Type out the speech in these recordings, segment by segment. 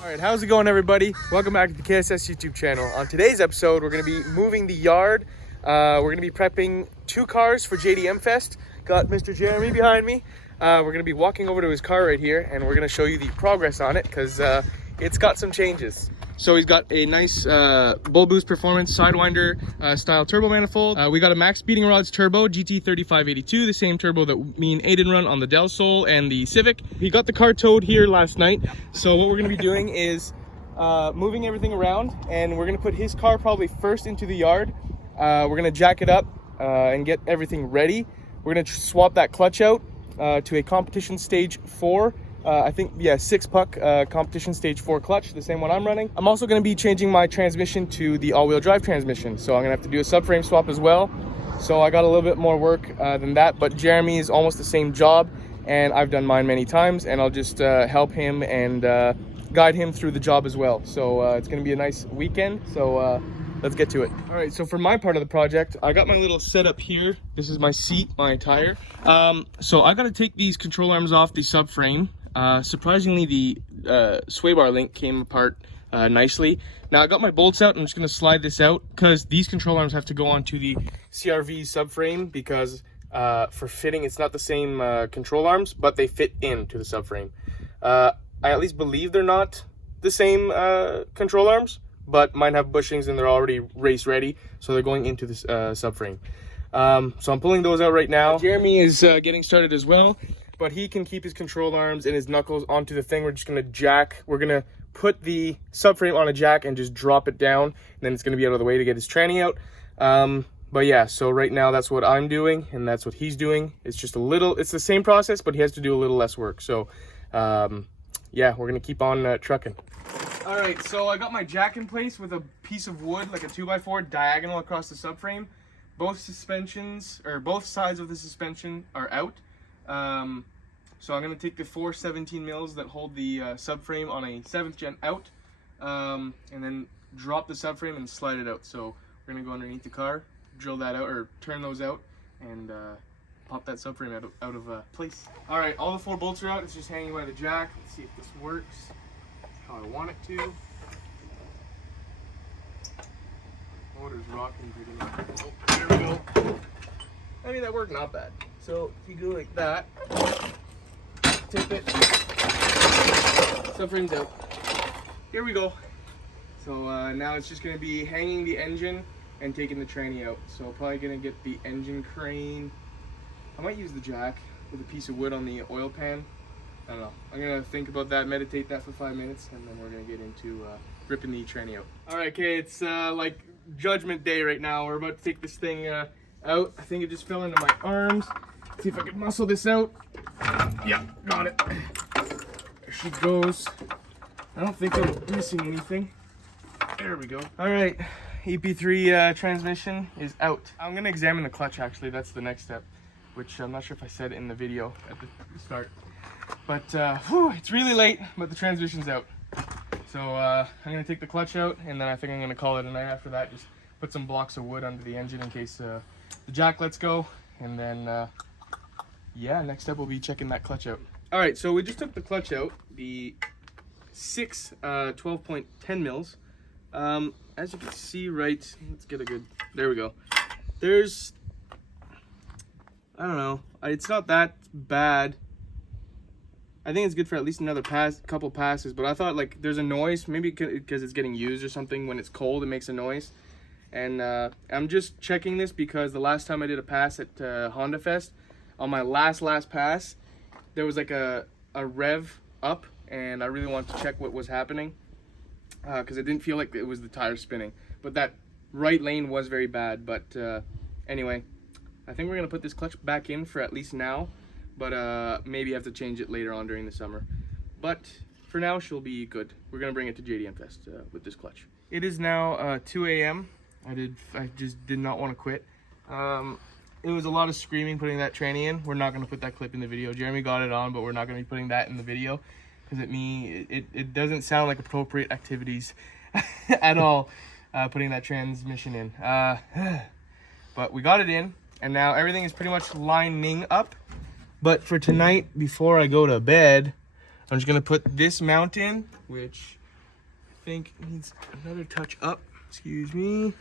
All right, how's it going, everybody? Welcome back to the KSS YouTube channel. On today's episode, we're going to be moving the yard. We're going to be prepping 2 cars for JDM Fest. Got Mr. Jeremy behind me. We're going to be walking over to his car right here, and we're going to show you the progress on it because it's got some changes. So he's got a nice Bull Boost Performance Sidewinder style turbo manifold. We got a Max Speeding Rods turbo, GT3582, the same turbo that me and Aiden run on the Del Sol and the Civic. He got the car towed here last night. So what we're gonna be doing is moving everything around, and we're gonna put his car probably first into the yard. We're gonna jack it up and get everything ready. We're gonna swap that clutch out to a competition stage 4. I think, yeah, 6-puck competition stage 4 clutch, the same one I'm running. I'm also going to be changing my transmission to the all-wheel drive transmission, so I'm going to have to do a subframe swap as well. So I got a little bit more work than that, but Jeremy is almost the same job, and I've done mine many times, and I'll just help him and guide him through the job as well. So it's going to be a nice weekend, so let's get to it. All right, so for my part of the project, I got my little setup here. This is my seat, my tire. So I got to take these control arms off the subframe. Surprisingly, the sway bar link came apart nicely. Now I got my bolts out. I'm just going to slide this out because these control arms have to go onto the CRV subframe because for fitting, it's not the same control arms, but they fit into the subframe. I at least believe they're not the same control arms, but mine have bushings and they're already race ready, so they're going into this subframe. So I'm pulling those out right now. Jeremy is getting started as well, but he can keep his control arms and his knuckles onto the thing. We're just gonna jack. We're gonna put the subframe on a jack and just drop it down, and then it's gonna be out of the way to get his tranny out. But yeah, so right now that's what I'm doing, and that's what he's doing. It's just a little, it's the same process, but he has to do a little less work. So yeah, we're gonna keep on trucking. All right, so I got my jack in place with a piece of wood, like a 2x4 diagonal across the subframe. Both suspensions, or both sides of the suspension are out. So I'm going to take the 4 17 mils that hold the subframe on a 7th gen out, and then drop the subframe and slide it out. So we're going to go underneath the car, drill that out, or turn those out, and pop that subframe out of place. All right, all the 4 bolts are out. It's just hanging by the jack. Let's see if this works how I want it to. Motor's rocking pretty much. Oh, there we go. I mean, that worked not bad. So if you go like that, tip it, subframe's out. Here we go. So now it's just going to be hanging the engine and taking the tranny out. So probably going to get the engine crane. I might use the jack with a piece of wood on the oil pan. I don't know. I'm going to think about that, meditate that for 5 minutes, and then we're going to get into ripping the tranny out. All right, okay, it's like Judgment Day right now. We're about to take this thing out. I think it just fell into my arms. See if I can muscle this out. Yeah, got it. There she goes. I don't think I'm missing anything. There we go. All right, EP3 transmission is out. I'm gonna examine the clutch actually. That's the next step, which I'm not sure if I said in the video at the start. But it's really late, but the transmission's out. So I'm gonna take the clutch out, and then I think I'm gonna call it a night after that. Just put some blocks of wood under the engine in case the jack lets go, and then yeah, next step will be checking that clutch out. All right, so we just took the clutch out, the 6 12.10 mils. As you can see, right, let's get a good, there we go. There's, I don't know, it's not that bad. I think it's good for at least another couple passes, but I thought like there's a noise, maybe because it's getting used or something. When it's cold, it makes a noise. And I'm just checking this because the last time I did a pass at Honda Fest, on my last pass, there was like a rev up, and I really wanted to check what was happening because it didn't feel like it was the tire spinning. But that right lane was very bad. But anyway, I think we're gonna put this clutch back in for at least now, but maybe have to change it later on during the summer. But for now, she'll be good. We're gonna bring it to JDM Fest with this clutch. It is now 2 a.m. I just did not want to quit. It was a lot of screaming putting that tranny in. We're not going to put that clip in the video. Jeremy got it on, but we're not going to be putting that in the video because it doesn't sound like appropriate activities at all, putting that transmission in. But we got it in, and now everything is pretty much lining up. But for tonight, before I go to bed, I'm just going to put this mount in, which think needs another touch up. Excuse me.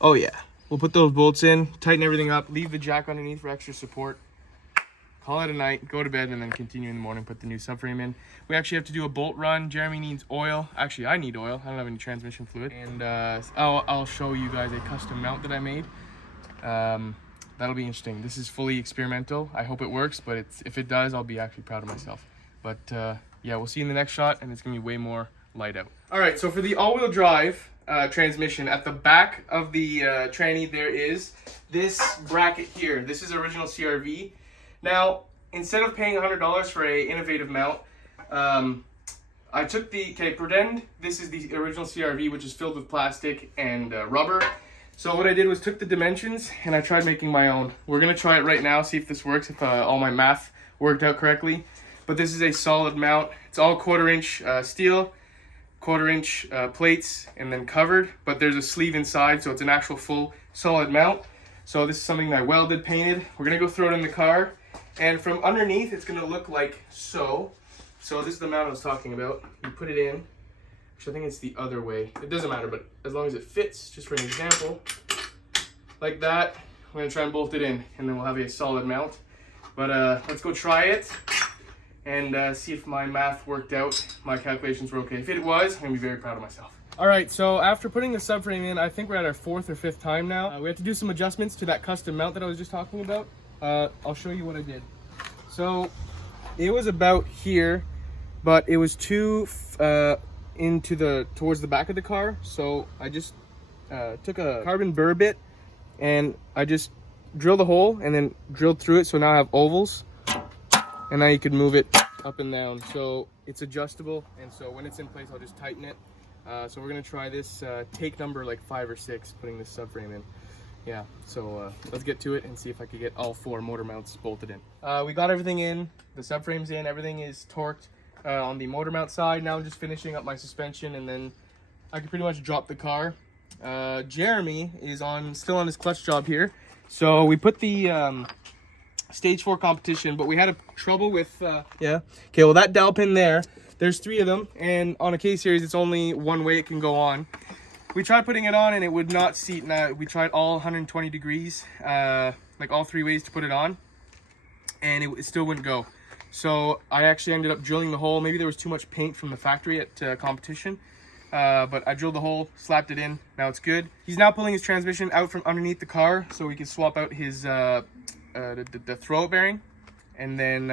Oh yeah, we'll put those bolts in, tighten everything up, leave the jack underneath for extra support, call it a night, go to bed, and then continue in the morning, put the new subframe in. We actually have to do a bolt run. Jeremy needs oil. Actually, I need oil. I don't have any transmission fluid. And I'll show you guys a custom mount that I made. That'll be interesting. This is fully experimental. I hope it works, but if it does, I'll be actually proud of myself. But yeah, we'll see you in the next shot, and it's gonna be way more light out. All right, so for the all-wheel drive transmission, at the back of the tranny, there is this bracket here. This is original CRV. Now, instead of paying $100 for a innovative mount, I took pretend this is the original CRV, which is filled with plastic and rubber. So what I did was took the dimensions and I tried making my own. We're gonna try it right now, see if this works, if all my math worked out correctly. But this is a solid mount. It's all 1/4 inch steel, 1/4 inch plates, and then covered. But there's a sleeve inside, so it's an actual full solid mount. So this is something that I welded, painted. We're gonna go throw it in the car. And from underneath, it's gonna look like so. So this is the mount I was talking about. You put it in, which I think it's the other way. It doesn't matter, but as long as it fits, just for an example, like that, I'm gonna try and bolt it in, and then we'll have a solid mount. But let's go try it and see if my math worked out, my calculations were okay. If it was, I'm gonna be very proud of myself. All right, so after putting the subframe in, I think we're at our 4th or 5th time now. We have to do some adjustments to that custom mount that I was just talking about. I'll show you what I did. So it was about here, but it was too towards the back of the car. So I just took a carbon burr bit and I just drilled a hole and then drilled through it. So now I have ovals, and now you can move it up and down. So it's adjustable, and so when it's in place, I'll just tighten it. So we're gonna try this take number like 5 or 6, putting this subframe in. Yeah, so let's get to it and see if I could get all 4 motor mounts bolted in. We got everything in, the subframe's in, everything is torqued on the motor mount side. Now I'm just finishing up my suspension, and then I can pretty much drop the car. Jeremy is still on his clutch job here. So we put the stage 4 competition, but we had a trouble with, yeah. Okay, well that dowel pin there's 3 of them, and on a K-series, it's only one way it can go on. We tried putting it on and it would not seat. We tried all 120 degrees, like all 3 ways to put it on, and it still wouldn't go. So I actually ended up drilling the hole. Maybe there was too much paint from the factory at competition, but I drilled the hole, slapped it in. Now it's good. He's now pulling his transmission out from underneath the car so we can swap out his the throwout bearing, and then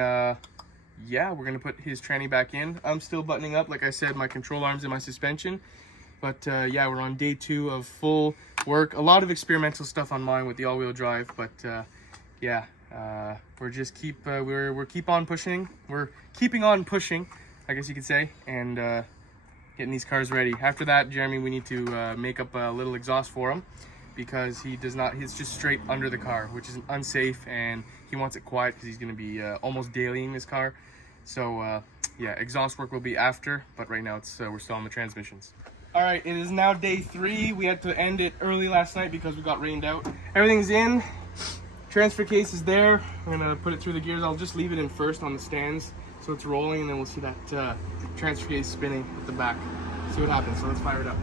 yeah, we're gonna put his tranny back in. I'm still buttoning up, like I said, my control arms and my suspension. But yeah, we're on day 2 of full work. A lot of experimental stuff on mine with the all-wheel drive, but yeah, we're just we're keep on pushing. We're keeping on pushing, I guess you could say, and getting these cars ready. After that, Jeremy, we need to make up a little exhaust for him, because he's just straight under the car, which is unsafe, and he wants it quiet because he's going to be almost daily in this car. So yeah, exhaust work will be after, but right now we're still on the transmissions. All right, it is now day 3. We had to end it early last night because we got rained out. Everything's in. Transfer case is there. I'm gonna put it through the gears. I'll just leave it in first on the stands so it's rolling, and then we'll see that transfer case spinning at the back. See what happens. So let's fire it up.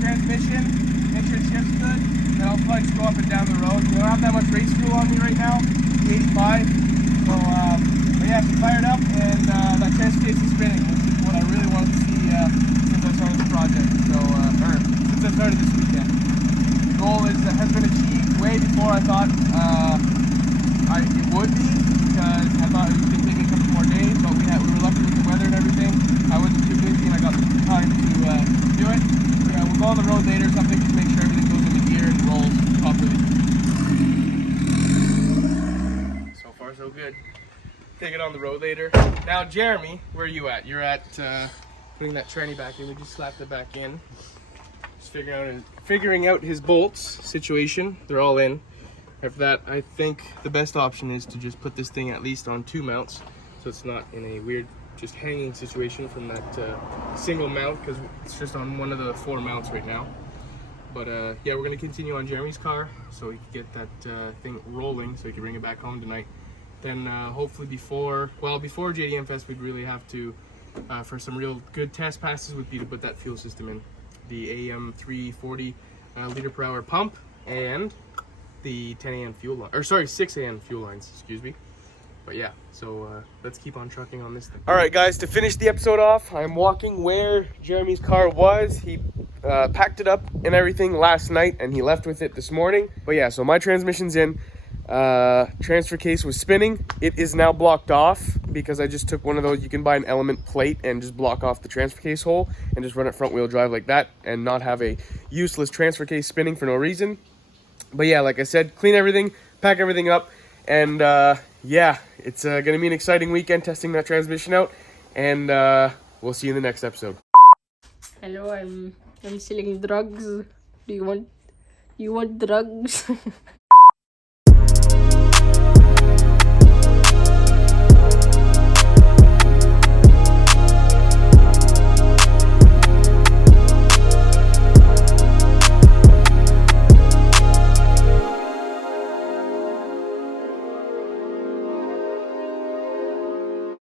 Transmission, make sure it shifts good, and I'll probably just go up and down the road. We don't have that much race fuel on me right now, 85. So, but yeah, she fired up, and that transfer case is spinning, which is what I really wanted to see since I started the project. So, or since I started this weekend. The goal has been achieved way before I thought it would be, because I thought it was going to take me a couple more days, but we were lucky with the weather and everything. I wasn't too busy, and I got on the road later or something, just make sure everything goes into gear and rolls properly. So far so good. Take it on the road later. Now Jeremy, where are you at? You're at putting that tranny back in. We just slapped it back in. Just figuring out his bolts situation. They're all in. After that, I think the best option is to just put this thing at least on 2 mounts, so it's not in a weird just hanging situation from that single mount, because it's just on one of the 4 mounts right now. But yeah, we're going to continue on Jeremy's car so he can get that thing rolling so he can bring it back home tonight. Then hopefully before JDM Fest, we'd really have to, for some real good test passes, would be to put that fuel system in. The AM 340 liter per hour pump and the 10 a.m. fuel line, or sorry, 6 a.m. fuel lines, excuse me. But yeah, so let's keep on trucking on this thing. All right, guys, to finish the episode off, I'm walking where Jeremy's car was. He packed it up and everything last night, and he left with it this morning. But yeah, so my transmission's in. Transfer case was spinning. It is now blocked off because I just took one of those. You can buy an element plate and just block off the transfer case hole and just run it front wheel drive like that and not have a useless transfer case spinning for no reason. But yeah, like I said, clean everything, pack everything up, and yeah, it's gonna be an exciting weekend testing that transmission out, and we'll see you in the next episode. Hello, I'm selling drugs. Do you want drugs?